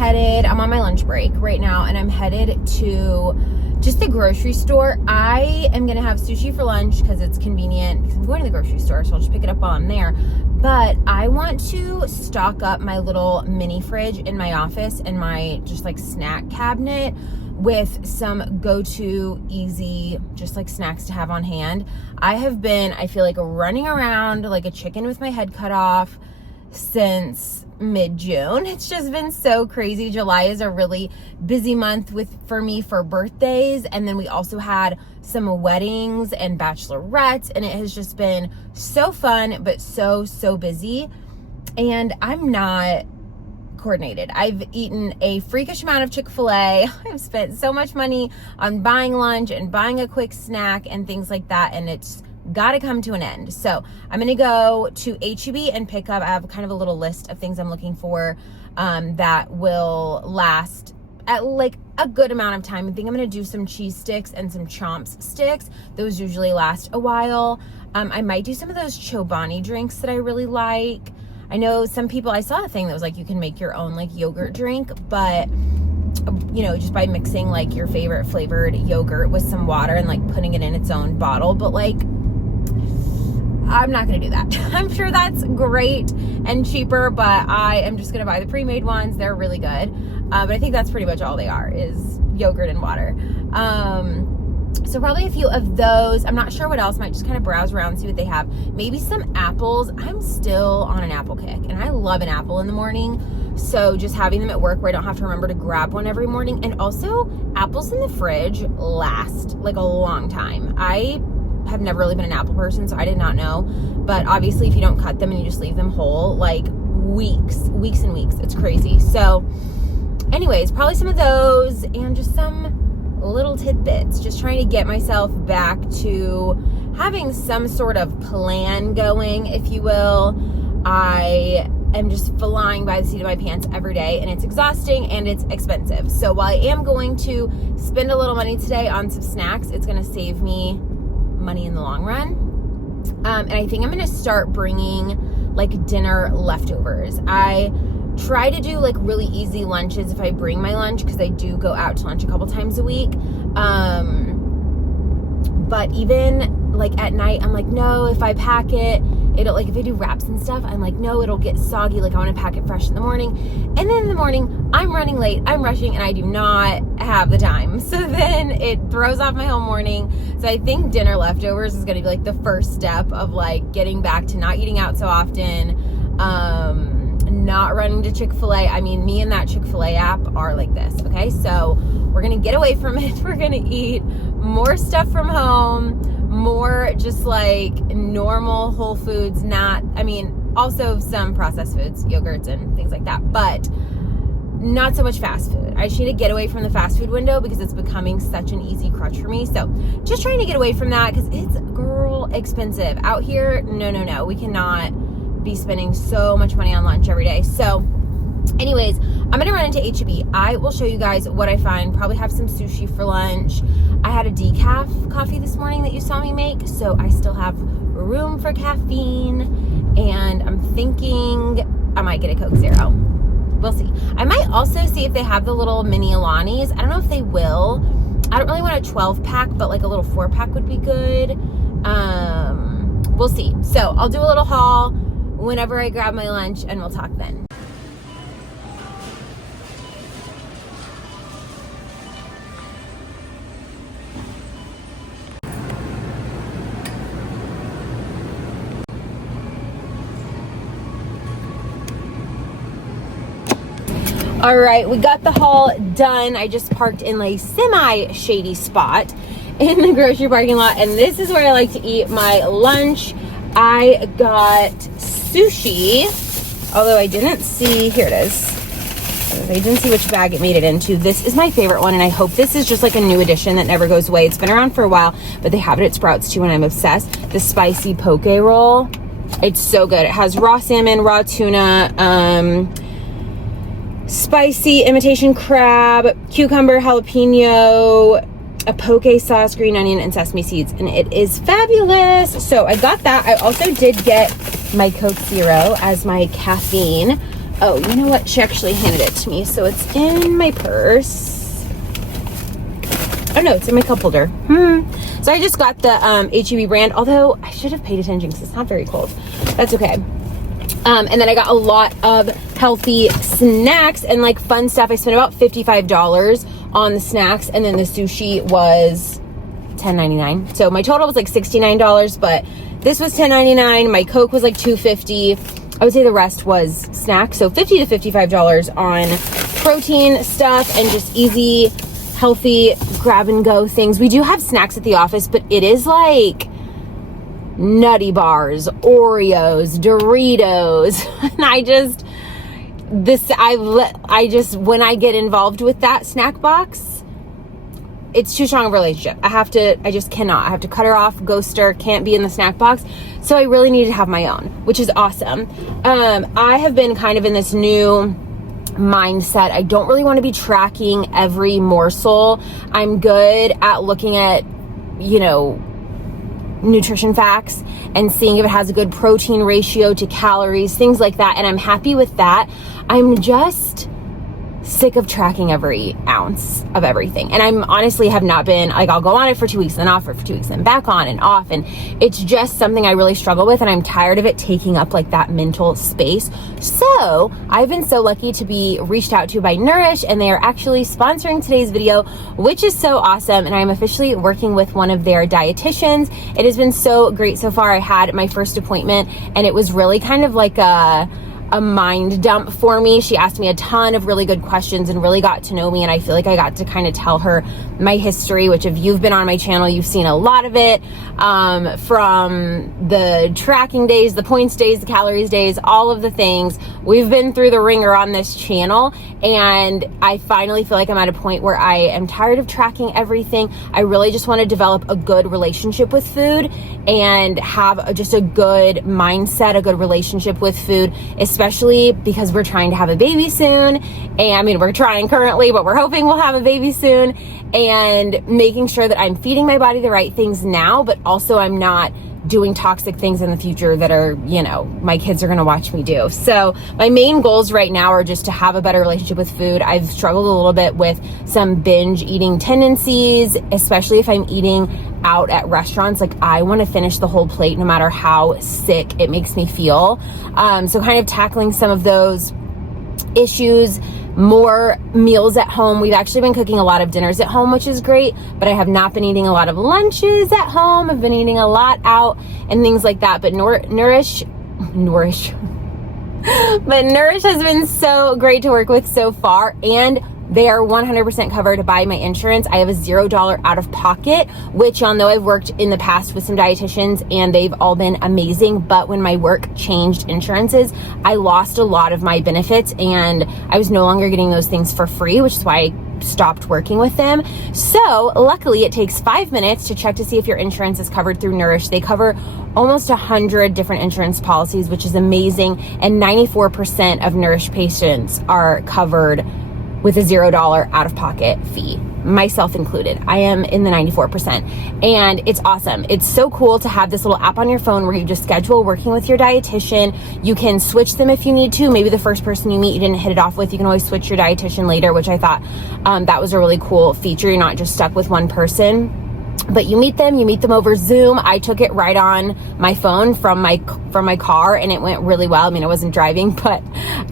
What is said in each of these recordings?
I'm on my lunch break right now, and I'm headed to just the grocery store. I am gonna have sushi for lunch because it's convenient, because I'm going to the grocery store, so I'll just pick it up while I'm there. But I want to stock up my little mini fridge in my office and my just like snack cabinet with some go-to easy just like snacks to have on hand. I have been, I feel like, running around like a chicken with my head cut off since mid-June. It's just been so crazy. July is a really busy month for me for birthdays, and then we also had some weddings and bachelorettes, and it has just been so fun but so busy, and I'm not coordinated. I've eaten a freakish amount of Chick-fil-A. I've spent so much money on buying lunch and buying a quick snack and things like that, and it's got to come to an end. So I'm going to go to H-E-B and pick up, I have kind of a little list of things I'm looking for that will last at like a good amount of time. I think I'm going to do some cheese sticks and some chomps sticks. Those usually last a while. I might do some of those Chobani drinks that I really like. I know some people, I saw a thing that was like you can make your own like yogurt drink, but you know, just by mixing like your favorite flavored yogurt with some water and like putting it in its own bottle. But like, I'm not going to do that. I'm sure that's great and cheaper, but I am just going to buy the pre-made ones. They're really good. But I think that's pretty much all they are, is yogurt and water. So probably a few of those. I'm not sure what else. Might just kind of browse around, see what they have. Maybe some apples. I'm still on an apple kick, and I love an apple in the morning. So just having them at work where I don't have to remember to grab one every morning. And also, apples in the fridge last like a long time. I have never really been an apple person, so I did not know. But obviously, if you don't cut them and you just leave them whole, like weeks and weeks. It's crazy. So anyways, probably some of those and just some little tidbits, just trying to get myself back to having some sort of plan going, if you will. I am just flying by the seat of my pants every day, and it's exhausting and it's expensive. So while I am going to spend a little money today on some snacks, it's going to save me money in the long run. And I think I'm going to start bringing like dinner leftovers. I try to do like really easy lunches if I bring my lunch, because I do go out to lunch a couple times a week. But even like at night, I'm like, no, if I pack it, it'll, like if I do wraps and stuff, I'm like, no, it'll get soggy. Like I want to pack it fresh in the morning. And then in the morning, I'm running late, I'm rushing, and I do not have the time. So then it throws off my whole morning. So I think dinner leftovers is going to be like the first step of like getting back to not eating out so often. Not running to Chick-fil-A. I mean, me and that Chick-fil-A app are like this, okay? So we're going to get away from it. We're going to eat more stuff from home, more just like normal whole foods, also some processed foods, yogurts and things like that, but not so much fast food. I just need to get away from the fast food window because it's becoming such an easy crutch for me. So just trying to get away from that because it's, girl, expensive. Out here, no. We cannot be spending so much money on lunch every day. So anyways, I'm going to run into H-E-B. I will show you guys what I find. Probably have some sushi for lunch. I had a decaf coffee this morning that you saw me make, so I still have room for caffeine, and I'm thinking I might get a Coke Zero. We'll see. I might also see if they have the little mini Alanis. I don't know if they will. I don't really want a 12-pack, but like a little 4-pack would be good. We'll see. So I'll do a little haul whenever I grab my lunch, and we'll talk then. All right, we got the haul done. I just parked in a semi-shady spot in the grocery parking lot, and this is where I like to eat my lunch. I got sushi, although I didn't see, here it is. I didn't see which bag it made it into. This is my favorite one, and I hope this is just like a new edition that never goes away. It's been around for a while, but they have it at Sprouts too, and I'm obsessed. The spicy poke roll. It's so good. It has raw salmon, raw tuna, spicy imitation crab, cucumber, jalapeno, a poke sauce, green onion, and sesame seeds, and it is fabulous. So I got that. I also did get my Coke Zero as my caffeine Oh, you know what? She actually handed it to me, so it's in my purse. Oh no, it's in my cup holder. So I just got the H-E-B brand, although I should have paid attention because it's not very cold. That's okay. And then I got a lot of healthy snacks and like fun stuff. I spent about $55 on the snacks, and then the sushi was $10.99. So my total was like $69, but this was $10.99. My Coke was like $2.50. I would say the rest was snacks. So $50 to $55 on protein stuff and just easy, healthy grab and go things. We do have snacks at the office, but it is like Nutty Bars, Oreos, Doritos. And I just when I get involved with that snack box, it's too strong of a relationship. I just cannot. I have to cut her off, ghost her, can't be in the snack box. So I really need to have my own, which is awesome. I have been kind of in this new mindset. I don't really want to be tracking every morsel. I'm good at looking at, nutrition facts and seeing if it has a good protein ratio to calories, things like that. And I'm happy with that. I'm just sick of tracking every ounce of everything. And I'm honestly have not been, like, I'll go on it for 2 weeks, then off for 2 weeks, then back on and off. And it's just something I really struggle with. And I'm tired of it taking up like that mental space. So I've been so lucky to be reached out to by Nourish, and they are actually sponsoring today's video, which is so awesome. And I'm officially working with one of their dietitians. It has been so great so far. I had my first appointment and it was really kind of like a mind dump for me. She asked me a ton of really good questions and really got to know me, and I feel like I got to kind of tell her my history, which if you've been on my channel, you've seen a lot of it, from the tracking days, the points days, the calories days, all of the things. We've been through the ringer on this channel, and I finally feel like I'm at a point where I am tired of tracking everything. I really just want to develop a good relationship with food and have just a good mindset, a good relationship with food, especially because we're trying to have a baby soon. And I mean, we're trying currently, but we're hoping we'll have a baby soon, and making sure that I'm feeding my body the right things now, but also I'm not doing toxic things in the future that are, my kids are going to watch me do. So my main goals right now are just to have a better relationship with food. I've struggled a little bit with some binge eating tendencies, especially if I'm eating out at restaurants. Like, I want to finish the whole plate no matter how sick it makes me feel. So kind of tackling some of those issues, more meals at home. We've actually been cooking a lot of dinners at home, which is great, but I have not been eating a lot of lunches at home. I've been eating a lot out and things like that. But Nourish but Nourish has been so great to work with so far, and they are 100% covered by my insurance. I have a $0 out of pocket, which y'all know I've worked in the past with some dietitians and they've all been amazing. But when my work changed insurances, I lost a lot of my benefits and I was no longer getting those things for free, which is why I stopped working with them. So luckily it takes 5 minutes to check to see if your insurance is covered through Nourish. They cover almost 100 different insurance policies, which is amazing. And 94% of Nourish patients are covered with a $0 out-of-pocket fee, myself included. I am in the 94%, and it's awesome. It's so cool to have this little app on your phone where you just schedule working with your dietitian. You can switch them if you need to. Maybe the first person you meet you didn't hit it off with, you can always switch your dietitian later, which I thought that was a really cool feature. You're not just stuck with one person. But you meet them over Zoom. I took it right on my phone from my car, and it went really well. I mean, I wasn't driving, but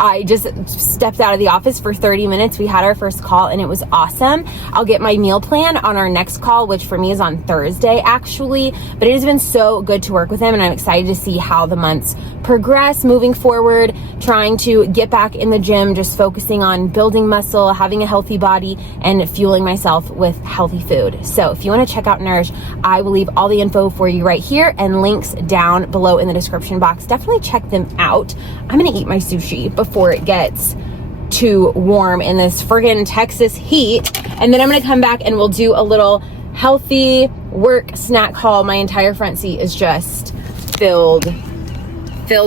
I just stepped out of the office for 30 minutes. We had our first call and it was awesome. I'll get my meal plan on our next call, which for me is on Thursday actually, but it has been so good to work with him, and I'm excited to see how the months progress moving forward, trying to get back in the gym, just focusing on building muscle, having a healthy body, and fueling myself with healthy food. So if you want to check out Nourish, I will leave all the info for you right here and links down below in the description box. Definitely check them out. I'm gonna eat my sushi before it gets too warm in this friggin' Texas heat, and then I'm gonna come back and we'll do a little healthy work snack haul. My entire front seat is just filled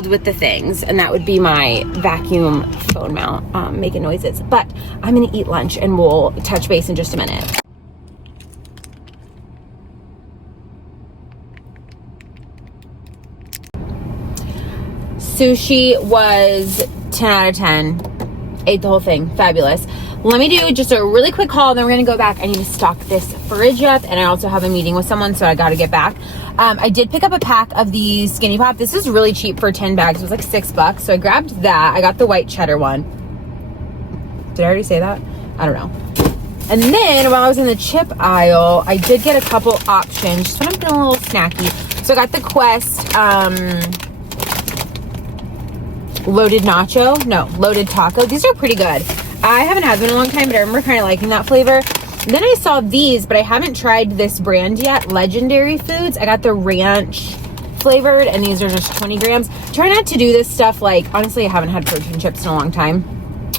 with the things, and that would be my vacuum phone mount making noises. But I'm gonna eat lunch and we'll touch base in just a minute. Sushi was 10 out of 10. Ate the whole thing. Fabulous. Let me do just a really quick haul, then we're going to go back. I need to stock this fridge up, and I also have a meeting with someone, so I got to get back. I did pick up a pack of the Skinny Pop. This is really cheap for 10 bags. It was like $6, so I grabbed that. I got the white cheddar one. Did I already say that? I don't know. And then while I was in the chip aisle, I did get a couple options just when I'm feeling a little snacky. So I got the Quest loaded taco. These are pretty good. I haven't had them in a long time, but I remember kind of liking that flavor. Then I saw these, but I haven't tried this brand yet, Legendary Foods. I got the ranch flavored, and these are just 20 grams. Try not to do this stuff, like, honestly, I haven't had protein chips in a long time.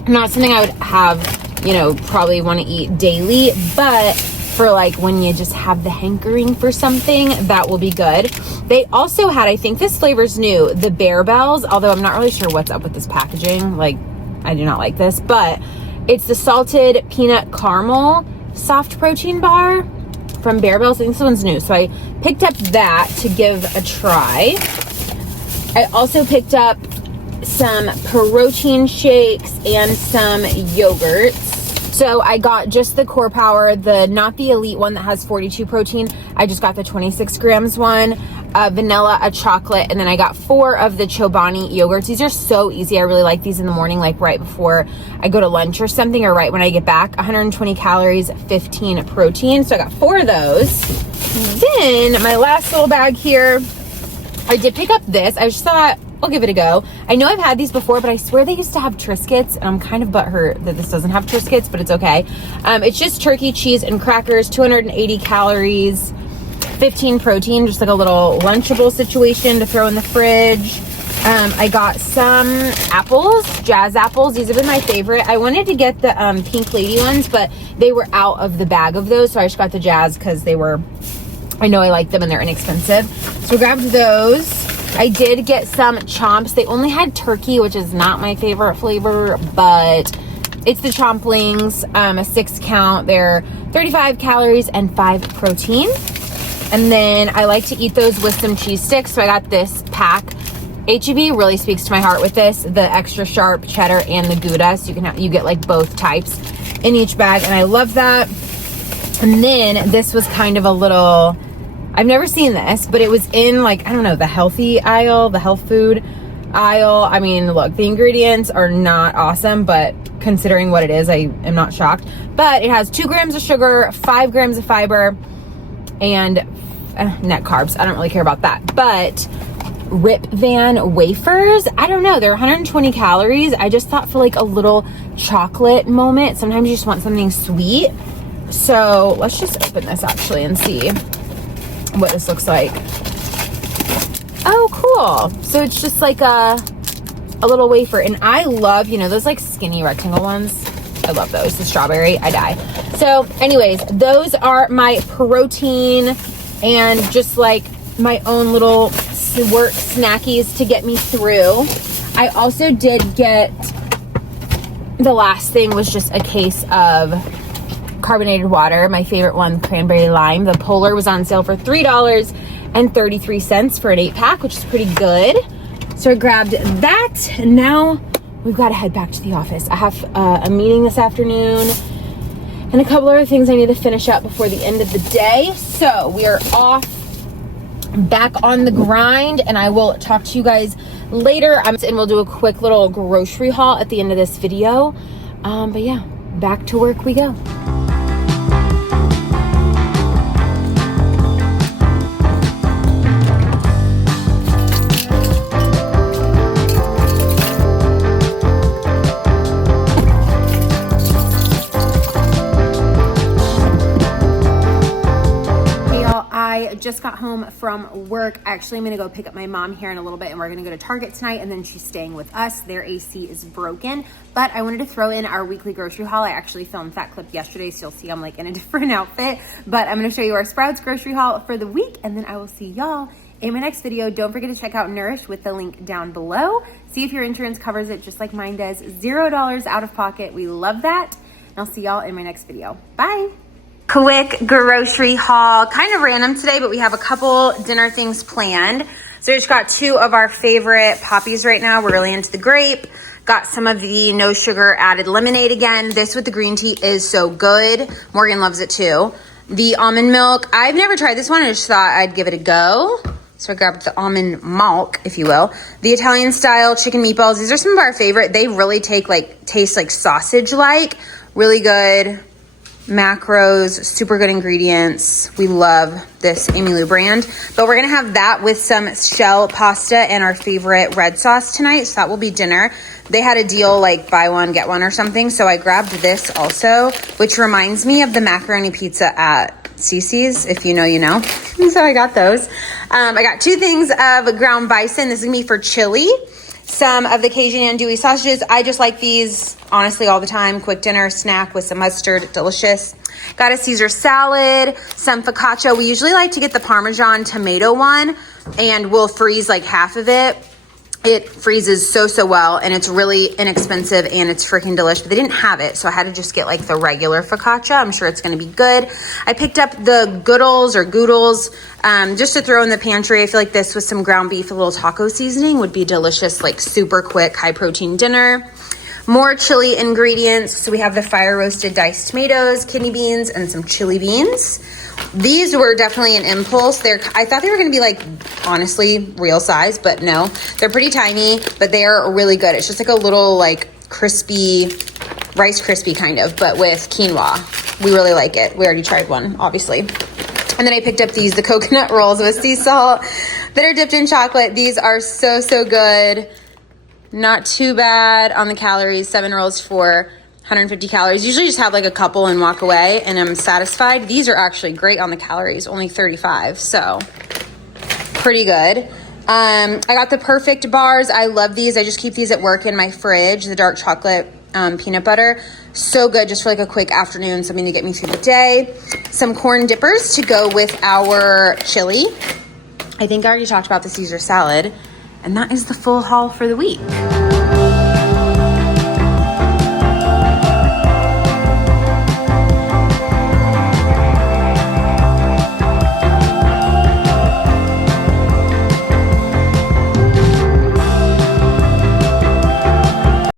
Not something I would have, you know, probably want to eat daily, but for like when you just have the hankering for something, that will be good. They also had, I think this flavor's new, the Bear Bells, although I'm not really sure what's up with this packaging. Like, I do not like this, but it's the salted peanut caramel soft protein bar from Bear Bells. I think this one's new, so I picked up that to give a try. I also picked up some protein shakes and some yogurts. So I got just the Core Power, not the Elite one that has 42 protein. I just got the 26 grams one, vanilla, a chocolate, and then I got 4 of the Chobani yogurts. These are so easy. I really like these in the morning, like right before I go to lunch or something, or right when I get back. 120 calories, 15 protein. So I got 4 of those. Then my last little bag here, I did pick up this. I just thought, I'll give it a go. I know I've had these before, but I swear they used to have Triscuits, and I'm kind of butthurt that this doesn't have Triscuits, but it's okay. It's just turkey, cheese, and crackers, 280 calories, 15 protein, just like a little Lunchable situation to throw in the fridge. I got some apples, Jazz apples. These have been my favorite. I wanted to get the Pink Lady ones, but they were out of the bag of those, so I just got the Jazz because I know I like them and they're inexpensive. So I grabbed those. I did get some Chomps. They only had turkey, which is not my favorite flavor, but it's the Chomplings, a 6 count. They're 35 calories and 5 protein. And then I like to eat those with some cheese sticks, so I got this pack. H-E-B really speaks to my heart with this, the extra sharp cheddar and the Gouda, so you get like both types in each bag, and I love that. And then this was kind of a little, I've never seen this, but it was in like, I don't know, the healthy aisle, the health food aisle. I mean, look, the ingredients are not awesome, but considering what it is, I am not shocked. But it has 2 grams of sugar, 5 grams of fiber, and net carbs. I don't really care about that. But Rip Van wafers, I don't know, they're 120 calories. I just thought for like a little chocolate moment, sometimes you just want something sweet. So let's just open this actually and see what this looks like. Oh, cool. So it's just like a little wafer, and I love, you know, those like skinny rectangle ones. I love those. The strawberry, I die. So anyways, those are my protein and just like my own little work snackies to get me through. I also did get, the last thing was just a case of carbonated water, my favorite one, cranberry lime. The Polar was on sale for $3.33 for an 8-pack, which is pretty good. So I grabbed that, and now we've got to head back to the office. I have a meeting this afternoon and a couple other things I need to finish up before the end of the day. So we are off, back on the grind, and I will talk to you guys later. And we'll do a quick little grocery haul at the end of this video. But yeah, back to work we go. I just got home from work. Actually, I'm gonna go pick up my mom here in a little bit, and we're gonna go to Target tonight, and then she's staying with us. Their AC is broken, but I wanted to throw in our weekly grocery haul. I actually filmed that clip yesterday, so you'll see I'm like in a different outfit, but I'm gonna show you our Sprouts grocery haul for the week, and then I will see y'all in my next video. Don't forget to check out Nourish with the link down below. See if your insurance covers it just like mine does. $0 out of pocket. We love that. And I'll see y'all in my next video. Bye. Quick grocery haul, kind of random today, but we have a couple dinner things planned. So we just got 2 of our favorite poppies right now. We're really into the grape. Got some of the no sugar added lemonade again. This with the green tea is so good. Morgan loves it too. The almond milk, I've never tried this one. I just thought I'd give it a go. So I grabbed the almond milk, if you will. The Italian style chicken meatballs. These are some of our favorite. They really taste like sausage-like. Really good macros, super good ingredients. We love this Amy Lou brand. But we're gonna have that with some shell pasta and our favorite red sauce tonight. So that will be dinner. They had a deal like buy one, get one or something. So I grabbed this also, which reminds me of the macaroni pizza at Cece's. If you know, you know. So I got those. I got 2 things of ground bison. This is gonna be for chili. Some of the Cajun andouille sausages. I just like these, honestly, all the time. Quick dinner snack with some mustard. Delicious. Got a Caesar salad, some focaccia. We usually like to get the Parmesan tomato one, and we'll freeze like half of it. It freezes so well, and it's really inexpensive, and it's freaking delicious. But they didn't have it, so I had to just get like the regular focaccia. I'm sure it's going to be good. I picked up the goodles or goodles just to throw in the pantry. I feel like this with some ground beef, a little taco seasoning would be delicious, like super quick, high protein dinner. More chili ingredients. So we have the fire roasted diced tomatoes, kidney beans, and some chili beans. These were definitely an impulse. I thought they were going to be like, honestly, real size, but no. They're pretty tiny, but they are really good. It's just like a little like crispy, Rice Krispie kind of, but with quinoa. We really like it. We already tried one, obviously. And then I picked up the coconut rolls with sea salt that are dipped in chocolate. These are so good. Not too bad on the calories. 7 rolls for 150 calories. Usually just have like a couple and walk away and I'm satisfied. These are actually great on the calories, only 35, so pretty good. I got the perfect bars. I love these. I just keep these at work in my fridge. The dark chocolate peanut butter. So good just for like a quick afternoon, something to get me through the day. Some corn dippers to go with our chili. I think I already talked about the Caesar salad. And that is the full haul for the week.